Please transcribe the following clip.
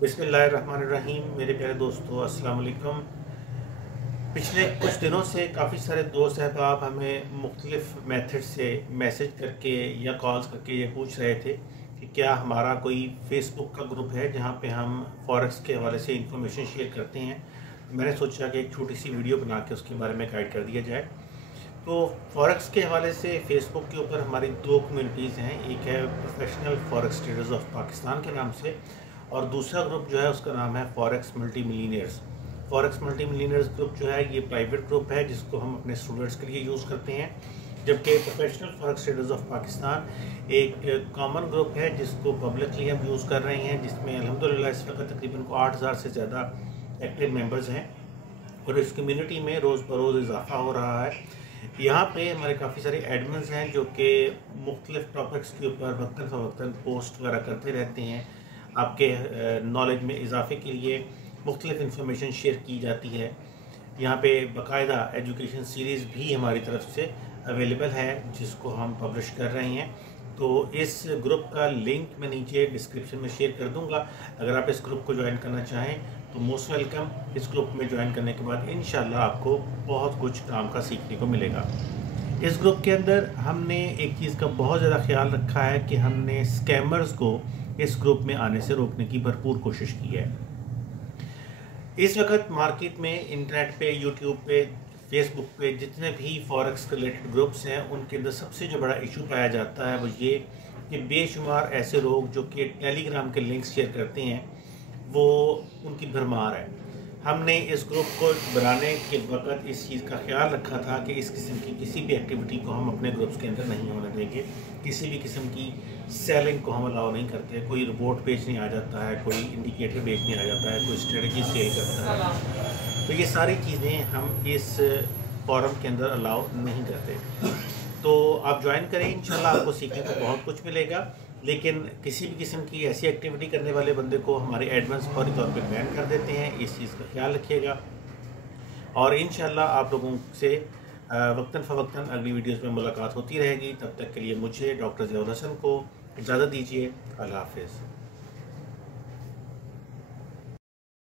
बिस्मिल्लाहिर्रहमानिर्रहीम। मेरे प्यारे दोस्तों, अस्सलाम वालेकुम। पिछले कुछ दिनों से काफ़ी सारे दोस्त अहबाब हमें मुख्तलिफ़ मेथड से मैसेज करके या कॉल्स करके ये पूछ रहे थे कि क्या हमारा कोई फ़ेसबुक का ग्रुप है जहाँ पे हम फॉरेक्स के हवाले से इंफॉर्मेशन शेयर करते हैं। मैंने सोचा कि एक छोटी सी वीडियो बना के उसके बारे में गाइड कर दिया जाए। तो फॉरेक्स के हवाले से फ़ेसबुक के ऊपर हमारी दो कम्युनिटीज़ हैं। एक है professional forex traders of Pakistan के नाम से, और दूसरा ग्रुप जो है उसका नाम है forex multi millionaires. Forex multi millionaires group जो है ये प्राइवेट ग्रुप है जिसको हम अपने स्टूडेंट्स के लिए यूज़ करते हैं, जबकि professional forex traders of Pakistan एक कॉमन ग्रुप है जिसको पब्लिकली हम यूज़ कर रहे हैं, जिसमें अल्हम्दुलिल्लाह इस वक्त तकरीबन 8,000 से ज़्यादा एक्टिव मेंबर्स हैं और इस कम्युनिटी में रोज़ बरोज़ इजाफा हो रहा है। यहाँ पे हमारे काफ़ी सारे एडमिन्स हैं जो कि मुख्तलिफ टॉपिक्स के ऊपर वक्तन फ़वक्तन पोस्ट वगैरह करते रहते हैं। आपके नॉलेज में इजाफे के लिए मुख्तलिफ इंफॉर्मेशन शेयर की जाती है। यहाँ पे बाकायदा एजुकेशन सीरीज़ भी हमारी तरफ से अवेलेबल है जिसको हम पब्लिश कर रहे हैं। तो इस ग्रुप का लिंक मैं नीचे डिस्क्रिप्शन में शेयर कर दूंगा। अगर आप इस ग्रुप को ज्वाइन करना चाहें तो मोस्ट वेलकम। इस ग्रुप में ज्वाइन करने के बाद इंशाल्लाह आपको बहुत कुछ काम का सीखने को मिलेगा। इस ग्रुप के अंदर हमने एक चीज़ का बहुत ज़्यादा ख्याल रखा है कि हमने स्कैमर्स को इस ग्रुप में आने से रोकने की भरपूर कोशिश की है। इस वक्त मार्केट में इंटरनेट पे, यूट्यूब पे, फेसबुक पे जितने भी फॉरेक्स रिलेटेड ग्रुप्स हैं उनके अंदर सबसे जो बड़ा इशू पाया जाता है वो ये कि बेशुमार ऐसे लोग जो कि टेलीग्राम के लिंक्स शेयर करते हैं वो उनकी भरमार है। हमने इस ग्रुप को बनाने के वक्त इस चीज़ का ख्याल रखा था कि इस किस्म की किसी भी एक्टिविटी को हम अपने ग्रुप्स के अंदर नहीं होने देंगे। किसी भी किस्म की सेलिंग को हम अलाउ नहीं करते। कोई रिपोर्ट बेचने आ जाता है, कोई इंडिकेटर बेचने आ जाता है, कोई स्ट्रेटजी सेल करता है, तो ये सारी चीज़ें हम इस फॉरम के अंदर अलाउ नहीं करते। तो आप ज्वाइन करें, इंशाल्लाह आपको सीखने को बहुत कुछ मिलेगा। लेकिन किसी भी किस्म की ऐसी एक्टिविटी करने वाले बंदे को हमारे एडमिन्स फौरी तौर पे बैन कर देते हैं। इस चीज़ का ख्याल रखिएगा और इंशाल्लाह आप लोगों से वक्तन फ़वक्तन अगली वीडियोस में मुलाकात होती रहेगी। तब तक के लिए मुझे डॉक्टर ज़ियाउल हसन को इजाज़त दीजिए। अल्लाह हाफ़िज़।